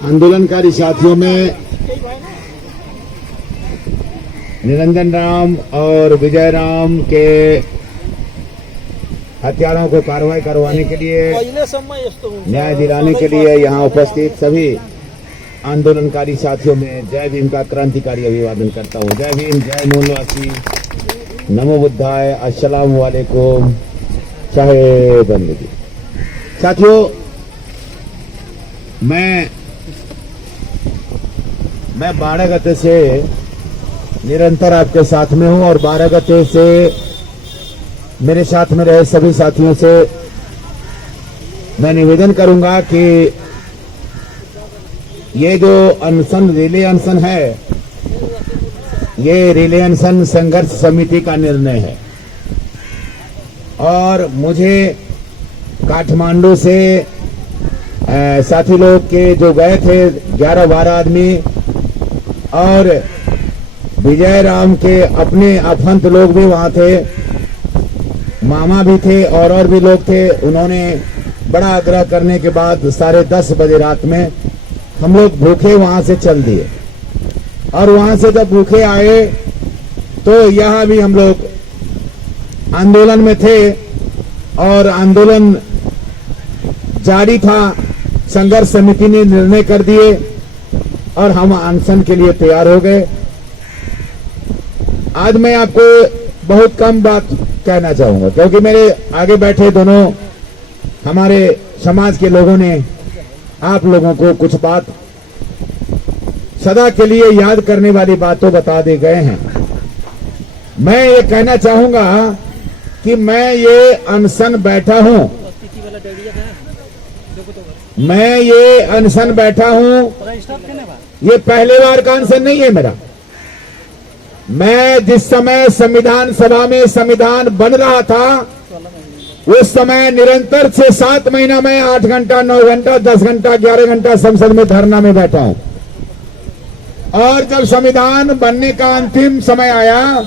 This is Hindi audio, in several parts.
आंदोलनकारी साथियों में निरंजन राम और विजय राम के हत्यारों को कार्रवाई करवाने के लिए, न्याय दिलाने के लिए यहाँ उपस्थित सभी आंदोलनकारी साथियों में जय भीम का क्रांतिकारी अभिवादन करता हूँ। जय भीम, जय मूलवासी, नमो बुद्धाय, अस्सलाम वालेकुम, चाहे बंदगी। साथियों, मैं 12 गते से निरंतर आपके साथ में हूं और 12 गते से मेरे साथ में रहे सभी साथियों से मैं निवेदन करूंगा कि ये जो अनशन, रिले अनशन है, ये रिले अनशन संघर्ष समिति का निर्णय है और मुझे काठमांडू से साथी लोग के जो गए थे 11-12 आदमी और विजय राम के अपने अफंत लोग भी वहां थे, मामा भी थे और भी लोग थे। उन्होंने बड़ा आग्रह करने के बाद 10:30 बजे रात में हम लोग भूखे वहां से चल दिए और वहां से जब भूखे आए तो यहाँ भी हम लोग आंदोलन में थे और आंदोलन जारी था। संघर्ष समिति ने निर्णय कर दिए और हम अनशन के लिए तैयार हो गए। आज मैं आपको बहुत कम बात कहना चाहूंगा क्योंकि मेरे आगे बैठे दोनों हमारे समाज के लोगों ने आप लोगों को कुछ बात सदा के लिए याद करने वाली बातों बता दे गए हैं। मैं ये कहना चाहूंगा कि मैं ये अनशन बैठा हूं, मैं ये अनशन बैठा हूं, ये पहले बार का अनशन नहीं है मेरा। मैं जिस समय संविधान सभा में संविधान बन रहा था उस समय निरंतर 6-7 महीना में 8 घंटा, 9 घंटा, 10 घंटा, 11 घंटा संसद में धरना में बैठा हूं और जब संविधान बनने का अंतिम समय आया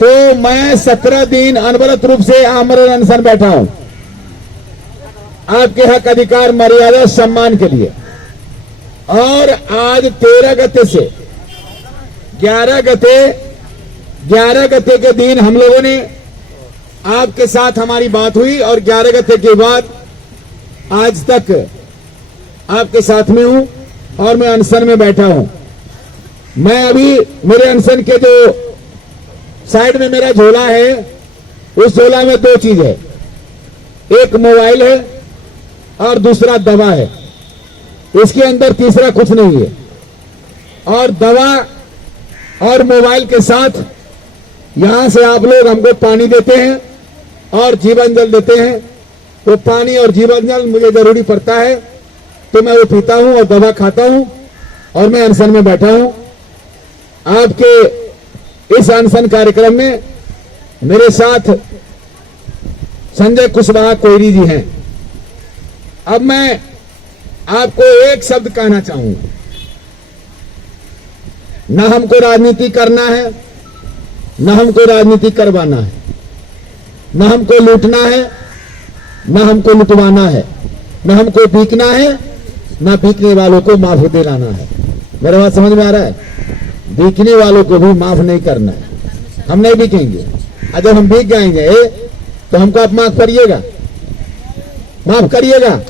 तो मैं 17 दिन अनवरत रूप से आमरण अनशन बैठा हूं आपके हक, अधिकार, मर्यादा, सम्मान के लिए। और आज 13 गते से 11 गते के दिन हम लोगों ने आपके साथ हमारी बात हुई और 11 गते के बाद आज तक आपके साथ में हूं और मैं अनशन में बैठा हूं। मैं अभी मेरे अनशन के जो साइड में मेरा झोला है उस झोला में 2 चीज है, एक मोबाइल है और दूसरा दवा है। इसके अंदर तीसरा कुछ नहीं है। और दवा और मोबाइल के साथ यहां से आप लोग हमको पानी देते हैं और जीवन जल देते हैं। तो पानी और जीवन जल मुझे जरूरी पड़ता है तो मैं वो पीता हूं और दवा खाता हूं और मैं अनशन में बैठा हूं। आपके इस अनशन कार्यक्रम में मेरे साथ संजय कुशवाहा कोयरी जी हैं। अब मैं आपको एक शब्द कहना चाहूंगा, न हमको राजनीति करना है, न हमको राजनीति करवाना है, न हमको लूटना है, न हमको लुटवाना है, न हमको बीकना है, न बीकने वालों को माफ दिलाना है। मेरा बात समझ में आ रहा है? बीकने वालों को भी माफ नहीं करना है। हम नहीं बीकेंगे और जब हम बीक जाएंगे तो हमको आप माफ करिएगा, माफ करिएगा।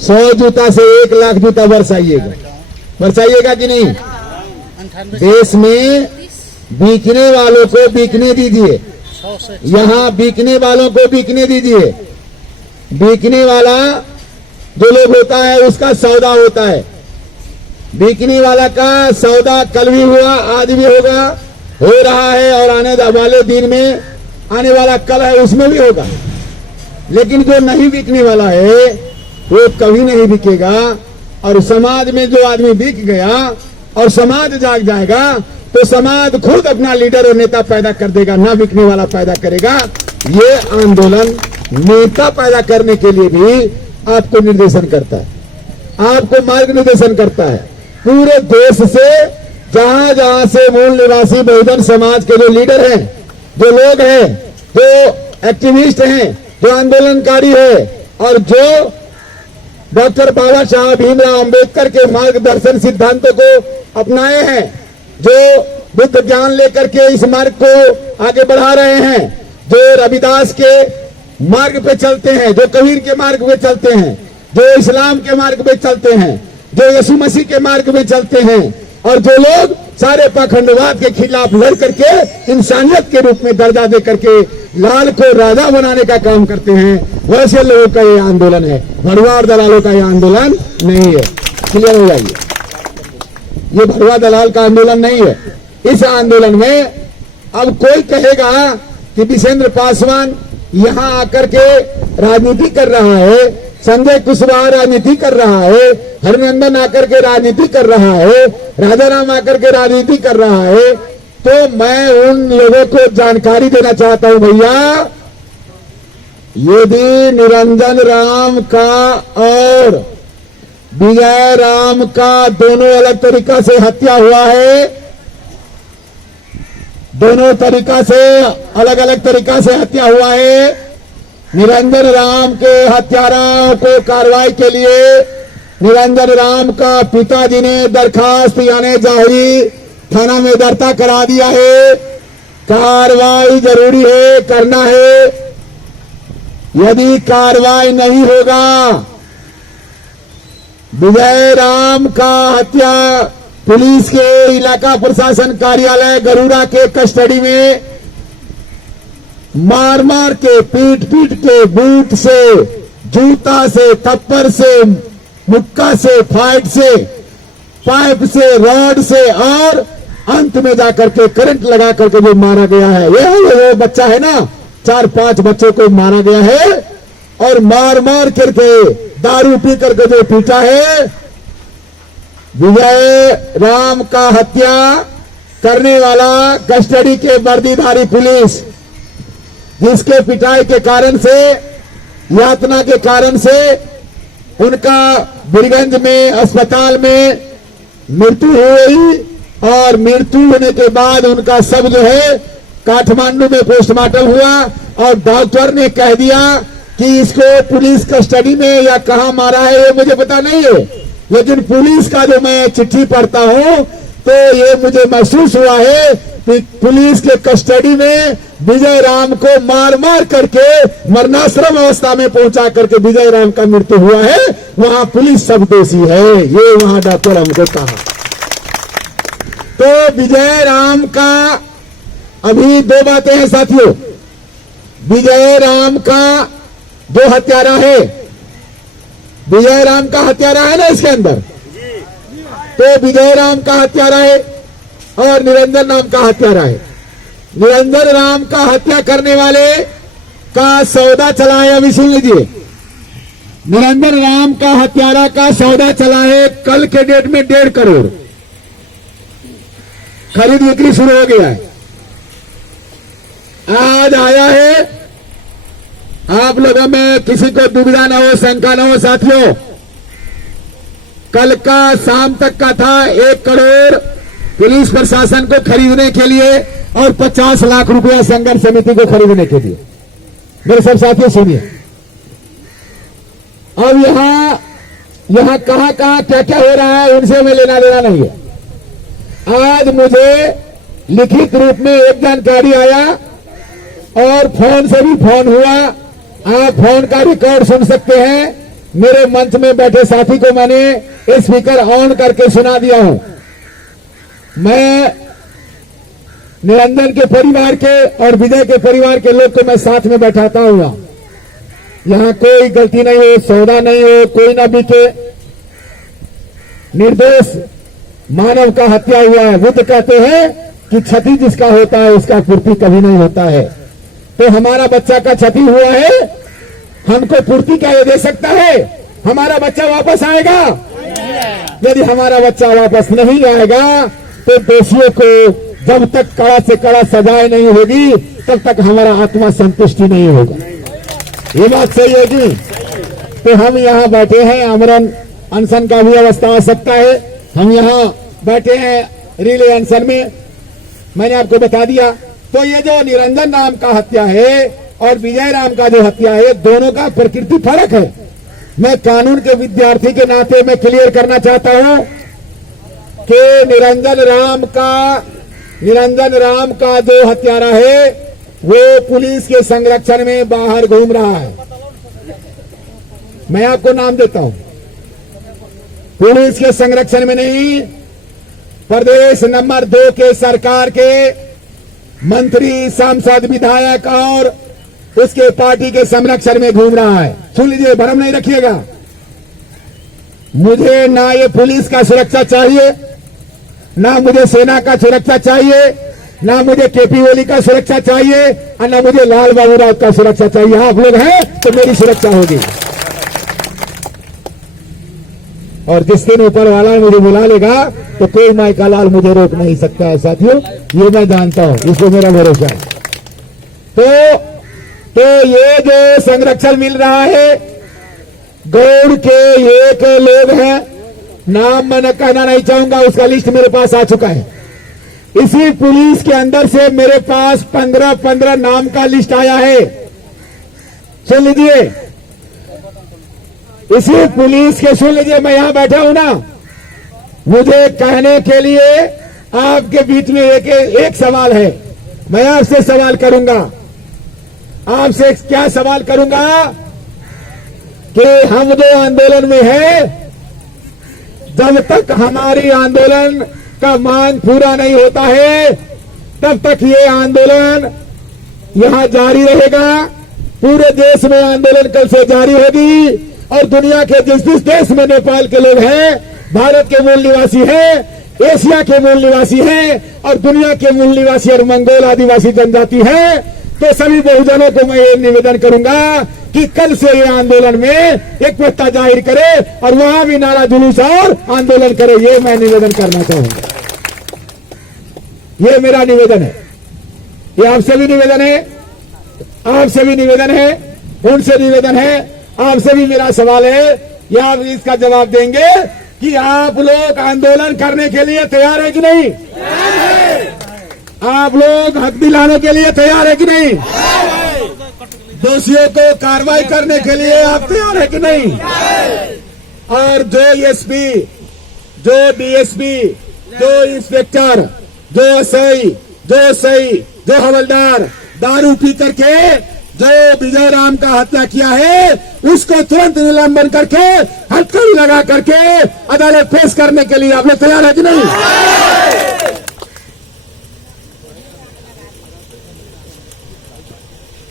100 जूता से 1 लाख जूता बरसाइएगा, बरसाइएगा कि नहीं? देश में बीकने वालों को बीकने दीजिए, यहाँ बीकने वालों को बीकने दीजिए। बीकने वाला जो लोग होता है उसका सौदा होता है। बीकने वाला का सौदा कल भी हुआ, आज भी होगा, हो रहा है और आने वाले दिन में, आने वाला कल है उसमें भी होगा। लेकिन जो नहीं बिकने वाला है वो कभी नहीं बिकेगा। और समाज में जो आदमी बिक गया और समाज जाग जाएगा तो समाज खुद अपना लीडर और नेता पैदा कर देगा, ना बिकने वाला पैदा करेगा। ये आंदोलन नेता पैदा करने के लिए भी आपको निर्देशन करता है, आपको मार्ग निर्देशन करता है। पूरे देश से जहां जहां से मूल निवासी बहुजन समाज के जो लीडर हैं, जो लोग हैं, जो एक्टिविस्ट हैं, जो आंदोलनकारी है और जो डॉक्टर बाबा साहब भीमराव अंबेडकर के मार्गदर्शन सिद्धांतों को अपनाए हैं, जो बुद्ध ज्ञान लेकर के इस मार्ग को आगे बढ़ा रहे हैं, जो रविदास के मार्ग पे चलते हैं, जो कबीर के मार्ग पे चलते हैं, जो इस्लाम के मार्ग पे चलते हैं, जो यीशु मसीह के मार्ग पे चलते हैं, और जो लोग सारे पाखंडवाद के खिलाफ लड़ करके इंसानियत के रूप में दर्जा दे करके लाल को राजा बनाने का काम करते हैं, वैसे लोगों का ये आंदोलन है। भड़ुआ और दलालों का ये आंदोलन नहीं है। क्लियर हो जाइए, ये भड़ुआ दलाल का आंदोलन नहीं है। इस आंदोलन में अब कोई कहेगा कि विजेंद्र पासवान यहाँ आकर के राजनीति कर रहा है, संजय कुशवाहा राजनीति कर रहा है, हरिनंदन आकर के राजनीति कर रहा है, राजाराम आकर के राजनीति कर रहा है, तो मैं उन लोगों को जानकारी देना चाहता हूं, भैया, यदि निरंजन राम का और विजय राम का दोनों अलग तरीका से हत्या हुआ है, दोनों तरीका से अलग अलग तरीका से हत्या हुआ है। निरंजन राम के हत्यारों को कार्रवाई के लिए निरंजन राम का पिताजी ने दरखास्त यानी जाहिरी थाना में दर्ता करा दिया है। कार्रवाई जरूरी है, करना है। यदि कार्रवाई नहीं होगा, विजय राम का हत्या पुलिस के इलाका प्रशासन कार्यालय गरुड़ा के कस्टडी में मार मार के, पीट पीट के, बूट से, जूता से, थप्पड़ से, मुक्का से, फाइट से, पाइप से, रॉड से और अंत में जाकर के करंट लगा करके जो मारा गया है, ये बच्चा है ना, 4-5 बच्चों को मारा गया है और मार मार करके दारू पी करके जो पीटा है। विजय राम का हत्या करने वाला कस्टडी के वर्दीधारी पुलिस, जिसके पिटाई के कारण से, यातना के कारण से उनका बीरगंज में अस्पताल में मृत्यु हुई और मृत्यु होने के बाद उनका शव जो है काठमांडू में पोस्टमार्टम हुआ और डॉक्टर ने कह दिया कि इसको पुलिस कस्टडी में या कहां मारा है ये मुझे पता नहीं है, लेकिन पुलिस का जो मैं चिट्ठी पढ़ता हूं तो ये मुझे महसूस हुआ है कि पुलिस के कस्टडी में विजय राम को मार मार करके मरणाश्रम अवस्था में पहुंचा करके विजय राम का मृत्यु हुआ है। वहां पुलिस सब दोषी है, ये वहां डॉक्टर हमको कहा। तो विजय राम का अभी 2 बातें हैं साथियों। विजय राम का जो हत्यारा है, विजय राम का हत्यारा है ना इसके अंदर, तो विजय राम का हत्यारा है और निरंजन राम का हत्यारा है। निरंजन राम का हत्या करने वाले का सौदा चला है, अभी सुन लीजिए। निरंजन राम का हत्यारा का सौदा चला है कल के डेट में 1.5 करोड़ खरीद बिक्री शुरू हो गया है। आज आया है। आप लोगों में किसी को दुविधा न हो, शंका न हो साथियों, कल का शाम तक का था 1 करोड़ पुलिस प्रशासन को खरीदने के लिए और 50 लाख रुपया संघर्ष समिति को खरीदने के लिए। मेरे सब साथियों सुनिए, अब यहां कहां क्या क्या हो रहा है उनसे हमें लेना देना नहीं है। आज मुझे लिखित रूप में एक जानकारी आया और फोन से भी फोन हुआ। आप फोन का रिकॉर्ड सुन सकते हैं। मेरे मंच में बैठे साथी को मैंने स्पीकर ऑन करके सुना दिया हूं। मैं निरंजन के परिवार के और विजय के परिवार के लोग को मैं साथ में बैठाता हूं। यहां कोई गलती नहीं हो, सौदा नहीं हो, कोई ना बिके। निर्दोष मानव का हत्या हुआ है। बुद्ध कहते हैं कि क्षति जिसका होता है उसका पूर्ति कभी नहीं होता है। तो हमारा बच्चा का क्षति हुआ है, हमको पूर्ति क्या ये दे सकता है? हमारा बच्चा वापस आएगा? यदि हमारा बच्चा वापस नहीं आएगा तो दोषियों को जब तक कड़ा से कड़ा सजाएं नहीं होगी तब तक हमारा आत्मा संतुष्टि नहीं होगा। ये बात सही है कि? तो हम यहाँ बैठे हैं, आमरण अनशन का भी अवस्था आ सकता है। हम यहाँ बैठे हैं रिले अनशन में, मैंने आपको बता दिया। तो ये जो निरंजन राम का हत्या है और विजय राम का जो हत्या है, दोनों का प्रकृति फर्क है। मैं कानून के विद्यार्थी के नाते मैं क्लियर करना चाहता हूं कि निरंजन राम का जो हत्यारा है वो पुलिस के संरक्षण में बाहर घूम रहा है। मैं आपको नाम देता हूं, पुलिस के संरक्षण में नहीं, प्रदेश नंबर 2 के सरकार के मंत्री, सांसद, विधायक और उसके पार्टी के संरक्षण में घूम रहा है। सुन लीजिए, भरम नहीं रखिएगा। मुझे ना ये पुलिस का सुरक्षा चाहिए, ना मुझे सेना का सुरक्षा चाहिए, ना मुझे केपी ओली का सुरक्षा चाहिए और ना मुझे लाल बाबू राउत का सुरक्षा चाहिए। आप लोग हैं तो मेरी सुरक्षा होगी। और जिस दिन ऊपर वाला मुझे बुला लेगा तो कोई माई का लाल मुझे रोक नहीं सकता है। साथियों, ये मैं जानता हूं, इसको मेरा भरोसा है। तो ये जो संरक्षण मिल रहा है, गौड़ के एक लोग हैं, नाम मैं कहना नहीं चाहूंगा, उसका लिस्ट मेरे पास आ चुका है। इसी पुलिस के अंदर से मेरे पास 15 नाम का लिस्ट आया है। सुन लीजिए, इसी पुलिस के, सुन लीजिए, मैं यहां बैठा हूं ना, मुझे कहने के लिए आपके बीच में एक सवाल है। मैं आपसे सवाल करूंगा, आपसे क्या सवाल करूंगा कि हम जो आंदोलन में है, जब तक हमारी आंदोलन का मांग पूरा नहीं होता है तब तक ये आंदोलन यहां जारी रहेगा। पूरे देश में आंदोलन कल से जारी होगी और दुनिया के जिस देश में नेपाल के लोग हैं, भारत के मूल निवासी हैं, एशिया के मूल निवासी हैं और दुनिया के मूल निवासी और मंगोल आदिवासी जनजाति हैं, तो सभी बहुजनों को मैं ये निवेदन करूंगा कि कल से ये आंदोलन में एकता जाहिर करे और वहां भी नारा जुलूस और आंदोलन करे। ये मैं निवेदन करना चाहूंगा। ये मेरा निवेदन है, ये आपसे भी निवेदन है, आपसे भी निवेदन है, उनसे निवेदन है, आपसे भी मेरा सवाल है। या आप इसका जवाब देंगे कि आप लोग आंदोलन करने के लिए तैयार है कि नहीं? आप लोग हक दिलाने के लिए तैयार है कि नहीं? दोषियों को कार्रवाई करने के लिए आप तैयार है कि नहीं? और जो एसपी, जो डीएसपी, जो इंस्पेक्टर, जो एसआई, जो हवलदार दारू पी करके जो विजय राम का हत्या किया है, उसको तुरंत निलंबन करके हथकड़ी लगा करके अदालत पेश करने के लिए आप लोग तैयार है कि नहीं?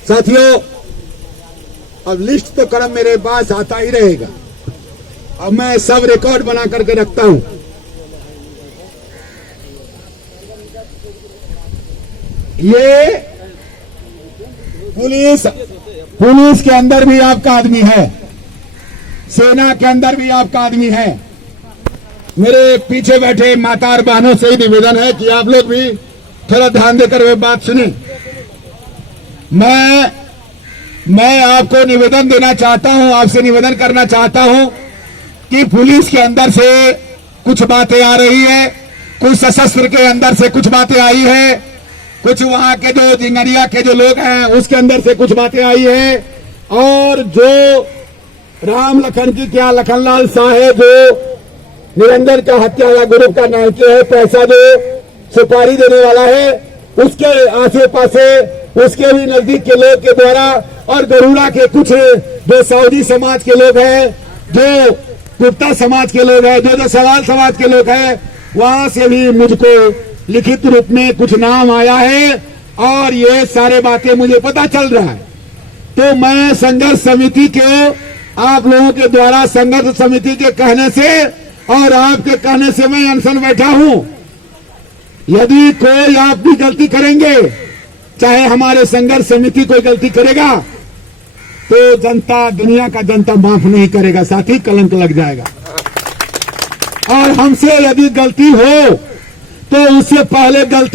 साथियों, अब लिस्ट तो क्रम मेरे पास आता ही रहेगा। अब मैं सब रिकॉर्ड बना करके रखता हूं। ये पुलिस के अंदर भी आपका आदमी है, सेना के अंदर भी आपका आदमी है। मेरे पीछे बैठे माता और बहनों से ही निवेदन है कि आप लोग भी थोड़ा ध्यान देकर वे बात सुने। मैं आपको निवेदन देना चाहता हूं, आपसे निवेदन करना चाहता हूं कि पुलिस के अंदर से कुछ बातें आ रही है, कुछ सशस्त्र के अंदर से कुछ बातें आई है, कुछ वहां के जो जिंगरिया के जो लोग हैं उसके अंदर से कुछ बातें आई है, और जो राम लखन की क्या लखनलाल साहे जो निरंजन का हत्या ग्रुप का नायक है, पैसा जो सुपारी देने वाला है, उसके आसे पासे उसके भी नजदीक के लोग के द्वारा, और गरुड़ा के कुछ जो सऊदी समाज के लोग हैं, जो कुर्ता समाज के लोग हैं, जो सवाल समाज के लोग हैं, वहां से भी मुझको लिखित रूप में कुछ नाम आया है और ये सारे बातें मुझे पता चल रहा है। तो मैं संघर्ष समिति के, आप लोगों के द्वारा संघर्ष समिति के कहने से और आपके कहने से मैं अनशन बैठा हूं। यदि कोई आप भी गलती करेंगे, चाहे हमारे संघर्ष समिति कोई गलती करेगा, तो जनता, दुनिया का जनता माफ नहीं करेगा, साथी कलंक लग जाएगा। और हमसे यदि गलती हो तो उससे पहले गलती